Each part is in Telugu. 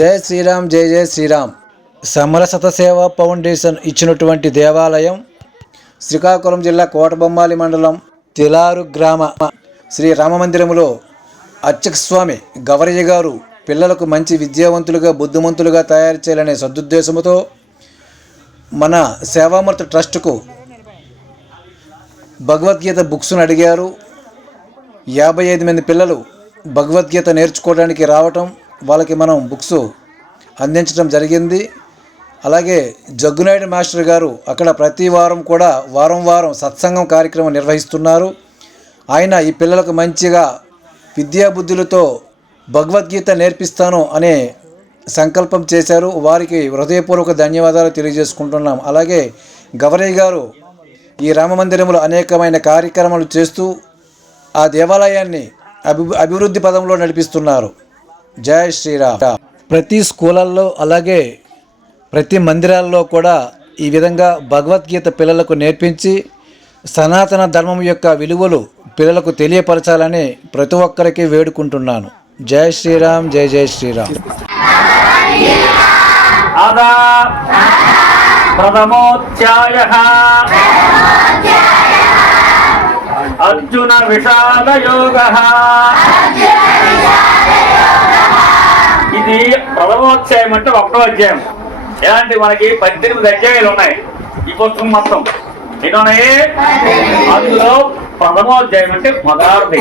జై శ్రీరామ్ జై జై శ్రీరామ్. సమరసత సేవా ఫౌండేషన్ ఇచ్చినటువంటి దేవాలయం శ్రీకాకుళం జిల్లా కోటబొమ్మాలి మండలం తిలారు గ్రామ. శ్రీ రామమందిరములో అర్చక స్వామి గవరయ్య గారు పిల్లలకు మంచి విద్యావంతులుగా బుద్ధిమంతులుగా తయారు చేయాలనే సదుద్దేశంతో మన సేవామృత ట్రస్టుకు భగవద్గీత బుక్స్ను అడిగారు. యాభై ఐదు మంది పిల్లలు భగవద్గీత నేర్చుకోవడానికి రావటం వాళ్ళకి మనం బుక్స్ అందించడం జరిగింది. అలాగే జగ్గునాయుడు మాస్టర్ గారు అక్కడ ప్రతి వారం కూడా వారం వారం సత్సంగం కార్యక్రమం నిర్వహిస్తున్నారు. ఆయన ఈ పిల్లలకు మంచిగా విద్యాబుద్ధులతో భగవద్గీత నేర్పిస్తాను అనే సంకల్పం చేశారు. వారికి హృదయపూర్వక ధన్యవాదాలు తెలియజేసుకుంటున్నాం. అలాగే గవరయ్య గారు ఈ రామమందిరంలో అనేకమైన కార్యక్రమాలు చేస్తూ ఆ దేవాలయాన్ని అభి అభివృద్ధి పదంలో నడిపిస్తున్నారు. జై శ్రీరామ్. ప్రతి స్కూళ్ళల్లో అలాగే ప్రతి మందిరాల్లో కూడా ఈ విధంగా భగవద్గీత పిల్లలకు నేర్పించి సనాతన ధర్మం యొక్క విలువలు పిల్లలకు తెలియపరచాలని ప్రతి ఒక్కరికి వేడుకుంటున్నాను. జై శ్రీరామ్ జై జై శ్రీరామ్. ప్రథమోధ్యాయ. అర్జున విషాదయోగ ప్రథమోధ్యాయం అంటే ఒకటో అధ్యాయం. ఎలాంటి మనకి పద్దెనిమిది అధ్యాయాలు ఉన్నాయి? ఈ పుస్తకం మొత్తం. ఎన్ని అందులో ప్రథమోధ్యాయం అంటే మొదలాది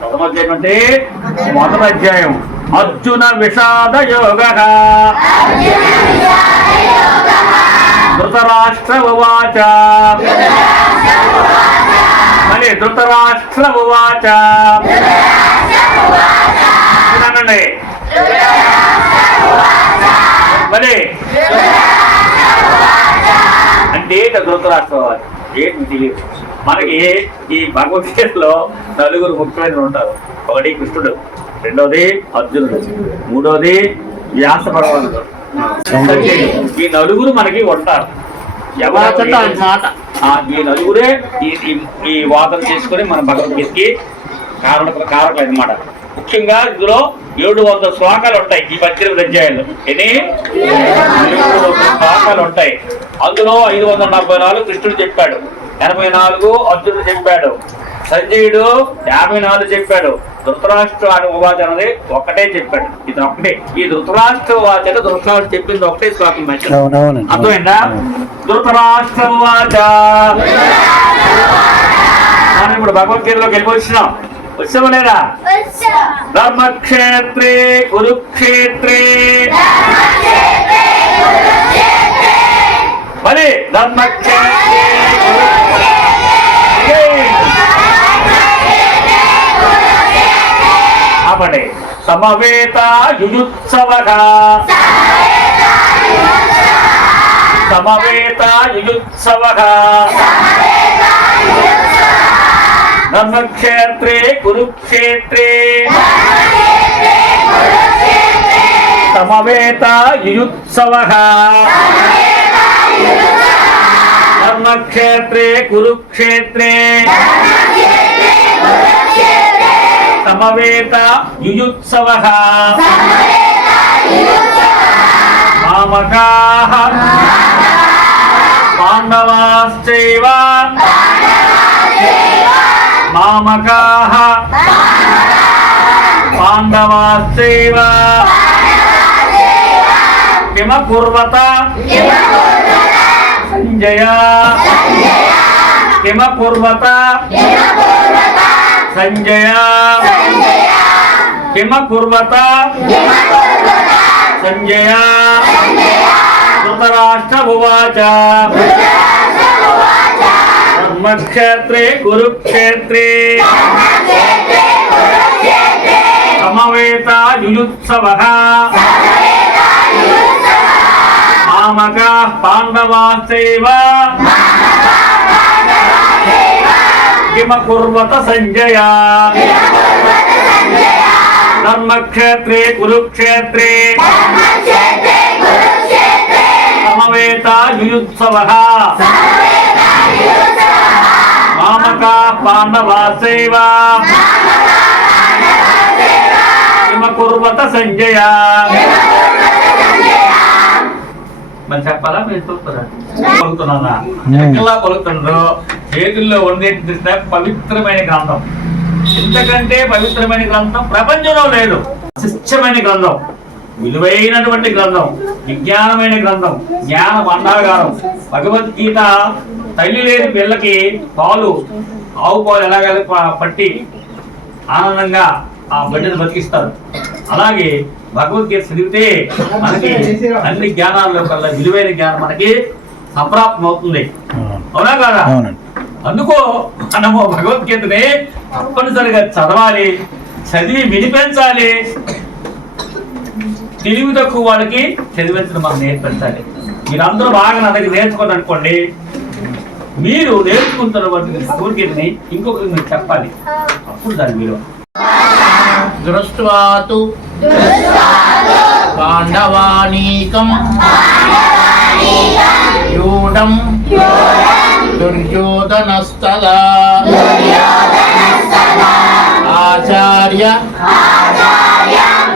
ప్రథమోధ్యాయం అంటే మొదటి అధ్యాయం అర్జున విషాద యోగ. ధృతరాష్ట్ర ఉవాచ. మళ్ళీ ధృతరాష్ట్ర ఉవాచ. వినండి మళ్ళీ. అంటే ధృతరాష్ట్ర ఏంటి తెలియదు మనకి ఈ భగవద్గీతలో నలుగురు ముఖ్యమైన ఉంటారు. ఒకటి కృష్ణుడు రెండోది అర్జునుడు మూడోది వ్యాస భగవానుడు ఈ నలుగురు మనకి ఉంటారు. ఎవరంటే మాట ఈ నలుగురే ఈ వాదన చేసుకొని మన భగవద్గీతకి కారణ కారకులు అన్నమాట ముఖ్యంగా ఇందులో ఏడు వందల శ్లోకాలు ఉంటాయి ఈ పద్దెనిమిది అధ్యాయాలు. ఎన్ని? ఏడు వందల శ్లోకాలు ఉంటాయి. అందులో ఐదు వందల నలభై నాలుగు కృష్ణుడు చెప్పాడు. ఎనభై నాలుగు అర్జునుడు చెప్పాడు. సంజయుడు యాభై నాలుగు చెప్పాడు. ధృతరాష్ట్ర అని ఉవాచ అన్నది ఒకటే చెప్పాడు. ఇది ఒకటే ఈ ధృతరాష్ట్ర అంటే ధృతరాష్ట్ర చెప్పింది ఒకటే శ్లోకం అర్థమైందా? ధృతరాష్ట్ర ఉవాచ మనం ఇప్పుడు భగవద్గీతలోకి వెళ్ళి వచ్చినాం వచ్చామా లేదా ధర్మక్షేత్రే కురుక్షేత్రే. మరి ధర్మక్షేత్రే. ఆపండి. సమవేత యుయుత్సవగా. సమవేత యుయుత్సవగా. ధర్మక్షేత్రే కురుక్షేత్రే. సమవేత యుయుత్సవః. ధర్మక్షేత్రే కురుక్షేత్రే. సమవేత యుయుత్సవః. మామకాః మామకాః పాండవాశ్చైవ కిమ కుర్వత సంజయ. కిమ కుర్వత సంజయ. కిమ కుర్వత సంజయ ధృతరాష్ట్ర ఉవాచ. కర్మక్షేత్రే కురుక్షేత్రే. సమవేత యుయుత్సవః. మామకా పాండవాశ్చైవ. కిమ సంజయ. ధర్మక్షేత్రే కురుక్షేత్రే. సమవేత పాండవాశ్చైవ యమకుర్వత సంజయ. మరి చెప్పాలా? మీరు చూస్తారా? పలుకుతున్నానా ఎక్కలా పలుకుతుండ్రో చేతుల్లో ఉండేటి చూస్తే పవిత్రమైన గ్రంథం. ఇంతకంటే పవిత్రమైన గ్రంథం ప్రపంచంలో లేదు. శిష్టమైన గ్రంథం. విలువైనటువంటి గ్రంథం. విజ్ఞానమైన గ్రంథం. జ్ఞాన మండాగారం భగవద్గీత తల్లి లేని పిల్లకి పాలు ఆవు పాలు ఎలాగ పట్టి ఆనందంగా ఆ బిడ్డను బతికిస్తారు. అలాగే భగవద్గీత చదివితే మనకి అన్ని జ్ఞానాల్లో కల్లా విలువైన జ్ఞానం మనకి సంప్రాప్తం అవుతుంది. అవునా కాదా? అందుకో మనము భగవద్గీతని తప్పనిసరిగా చదవాలి చదివి వినిపించాలి. తెలివి తక్కువ వాళ్ళకి చదివించడం మనం నేర్పించాలి. మీరందరూ బాగా నా దగ్గర నేర్చుకోండి అనుకోండి. మీరు నేర్చుకుంటున్న వాటిని భగవద్గీతని ఇంకొకరికి మీరు చెప్పాలి. అప్పుడు దాని విలువ. దృష్ట్వాతు పాండవానీకం యూఢం దుర్యోధనస్తదా ఆచార్య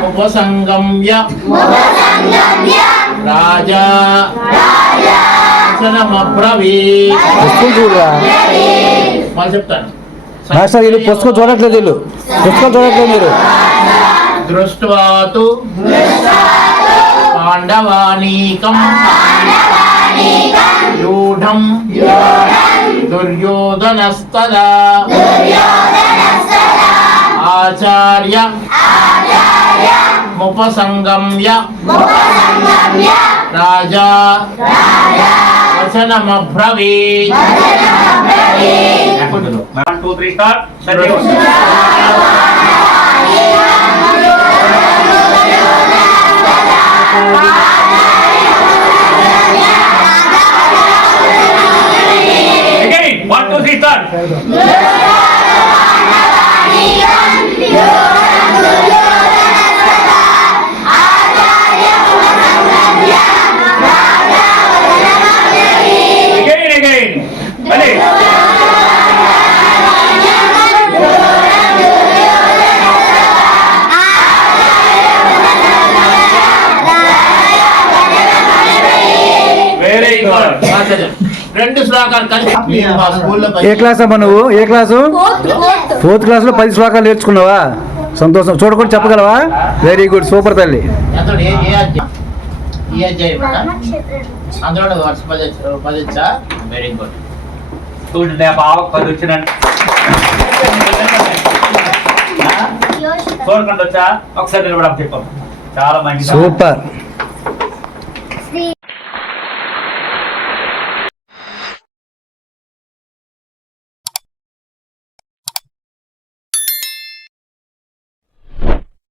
ఉపసంగమ్య రాజా వచనమబ్రవీ పుస్తకం చూడరా మళ్ళీ చెప్తాను. మాస్టర్ వీళ్ళు పుస్తకం చూడట్లేదు వీళ్ళు. పుస్తకం చూడట్లేదు మీరు. దృష్ట్వా తు పాండవానీకం. యూఢం. దుర్యోధనస్తదా. ఆచార్య. ముపసంగమ్య. రాజా. వచనమబ్రవీ వన్ టూ త్రీ స్టార్ట్. ఏ క్లాస్ అమ్మా నువ్వు? ఏ క్లాసు? ఫోర్త్ క్లాస్లో పది శ్లోకాలు నేర్చుకున్నావా? సంతోషం. చూడకుండా చెప్పగలవా? వెరీ గుడ్ సూపర్ తల్లి. వెరీ గుడ్ చూడండి ఆ బావకు పది వచ్చినండి చూడకుండా వచ్చా? ఒకసారి చెప్పాం. చాలా మంచి సూపర్.